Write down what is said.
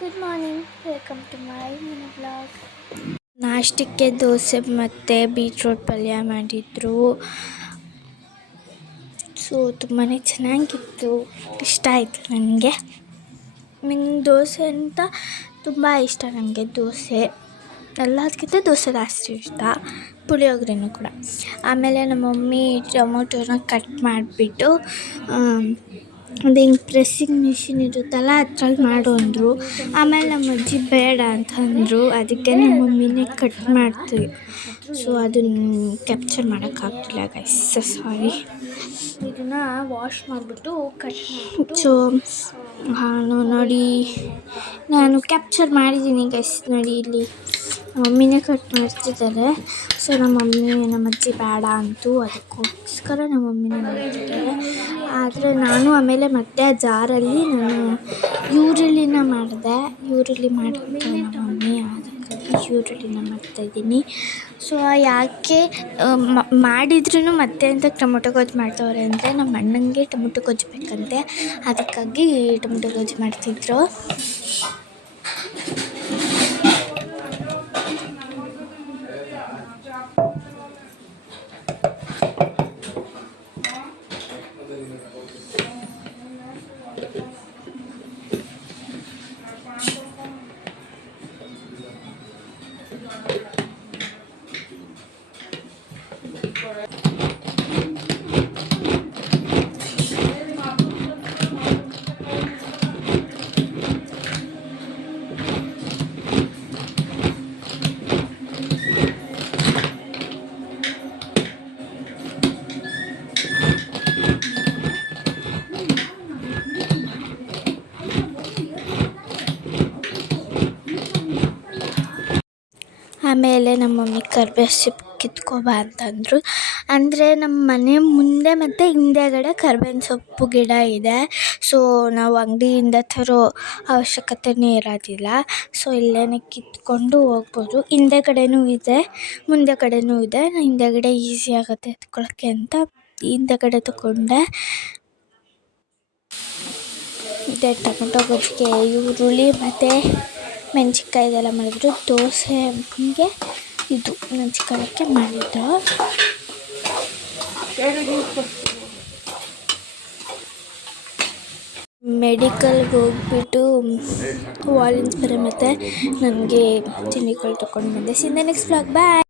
Good morning, welcome to my mini blog. ನಾಷ್ಟಕ್ಕೆ ದೋಸೆ ಮತ್ತು beetroot ಪಲ್ಯ ಮಾಡಿದ್ರು. ಸೊ ತುಂಬಾ ಚೆನ್ನಾಗಿತ್ತು, ಇಷ್ಟ ಆಯಿತು ನನಗೆ. ದೋಸೆ ಅಂತ ತುಂಬ ಇಷ್ಟ ನನಗೆ. ದೋಸೆ ಎಲ್ಲದಕ್ಕಿಂತ ದೋಸೆ ಜಾಸ್ತಿ ಇಷ್ಟ, ಪುಳಿಯೋಗರೆನೂ ಕೂಡ. ಆಮೇಲೆ ನಮ್ಮ ಮಮ್ಮಿ ಟೊಮೊಟೊನ ಕಟ್ ಮಾಡಿಬಿಟ್ಟು ಅದು ಹಿಂಗೆ ಪ್ರೆಸ್ಸಿಂಗ್ ಮಿಷಿನ್ ಇರುತ್ತಲ್ಲ ಅದ್ರಲ್ಲಿ ಮಾಡು ಅಂದರು. ಆಮೇಲೆ ನಮ್ಮ ಅಜ್ಜಿ ಬೇಡ ಅಂತ ಅಂದರು, ಅದಕ್ಕೆ ನಮ್ಮ ಮಮ್ಮಿನೇ ಕಟ್ ಮಾಡ್ತೀವಿ. ಸೊ ಅದನ್ನು ಕ್ಯಾಪ್ಚರ್ ಮಾಡೋಕ್ಕಾಗ್ತಿಲ್ಲ ಗೈಸ್, ಸಾರಿ. ಇದನ್ನು ವಾಶ್ ಮಾಡಿಬಿಟ್ಟು ಸೊ ನೋಡಿ, ನಾನು ಕ್ಯಾಪ್ಚರ್ ಮಾಡಿದ್ದೀನಿ ಗೈಸ್. ನೋಡಿ ಇಲ್ಲಿ ಮಮ್ಮಿನೇ ಕಟ್ ಮಾಡ್ತಿದ್ದಾರೆ. ಸೊ ನಮ್ಮ ಅಜ್ಜಿ ಬೇಡ ಅಂತು, ಅದಕ್ಕೋಸ್ಕರ ನಮ್ಮ ಮಮ್ಮಿನೇ ಮಾಡ್ತಿದ್ದಾರೆ. ಆದರೆ ನಾನು ಆಮೇಲೆ ಮತ್ತೆ ಆ ಜಾರಲ್ಲಿ ನಾನು ಈರುಳ್ಳಿನ ಮಾಡಿದೆ. ಈರುಳ್ಳಿ ಮಾಡಿಬಿಟ್ಟು ನಮ್ಮ ಮಮ್ಮಿ, ಅದಕ್ಕಾಗಿ ಈರುಳ್ಳಿನ ಮಾಡ್ತಾಯಿದ್ದೀನಿ. ಸೊ ಯಾಕೆ ಮಾಡಿದ್ರೂ ಮತ್ತೆ ಅಂತ ಟೊಮೊಟೊ ಗೊಜ್ಜು ಮಾಡ್ತವ್ರೆ ಅಂದರೆ ನಮ್ಮ ಅಣ್ಣಂಗೆ ಟೊಮೊಟೊ ಗೊಜ್ಜು ಬೇಕಂತೆ, ಅದಕ್ಕಾಗಿ ಟೊಮೊಟೊ ಗೊಜ್ಜು ಮಾಡ್ತಿದ್ರು. ಆಮೇಲೆ ನಮ್ಮ ಮಮ್ಮಿ ಕರ್ಬೇವು ಸೊಪ್ಪು ಕಿತ್ಕೊಬಾ ಅಂತಂದರು. ಅಂದರೆ ನಮ್ಮ ಮನೆ ಮುಂದೆ ಮತ್ತು ಹಿಂದೆಗಡೆ ಕರ್ಬೇವಿನ ಸೊಪ್ಪು ಗಿಡ ಇದೆ. ಸೊ ನಾವು ಅಂಗಡಿಯಿಂದ ತರೋ ಅವಶ್ಯಕತೆಯೇ ಇರೋದಿಲ್ಲ. ಸೊ ಇಲ್ಲೇ ಕಿತ್ಕೊಂಡು ಹೋಗ್ಬೋದು. ಹಿಂದೆಗಡೆನೂ ಇದೆ, ಮುಂದೆ ಕಡೆನೂ ಇದೆ. ಹಿಂದೆಗಡೆ ಈಸಿ ಆಗುತ್ತೆ ಎತ್ಕೊಳ್ಳೋಕ್ಕೆ ಅಂತ ಹಿಂದೆಗಡೆ ತಗೊಂಡೆ. ಇದೆ ಟೊಮೊಟೊ ಗೊಜ್ಜಿಗೆ ಈರುಳ್ಳಿ ಮತ್ತು ಮೆಣಸಿನ್ಕಾಯಿ ಇದೆಲ್ಲ ಮಾಡಿದ್ರು. ದೋಸೆಗೆ ಇದು ನೆಂಚ್ಕೊಳ್ಳೋಕ್ಕೆ ಮಾಡಿದ್ದು. ಮೆಡಿಕಲ್ಗೆ ಹೋಗ್ಬಿಟ್ಟು ವಾಲಿನ್ ಸ್ಪ್ರೇ ಮತ್ತು ನನಗೆ ತಿಂಡಿಗಳು ತೊಗೊಂಡು ಬಂದೆ. ಸಿ ನೆಕ್ಸ್ಟ್ ವ್ಲಾಗ್, ಬಾಯ್.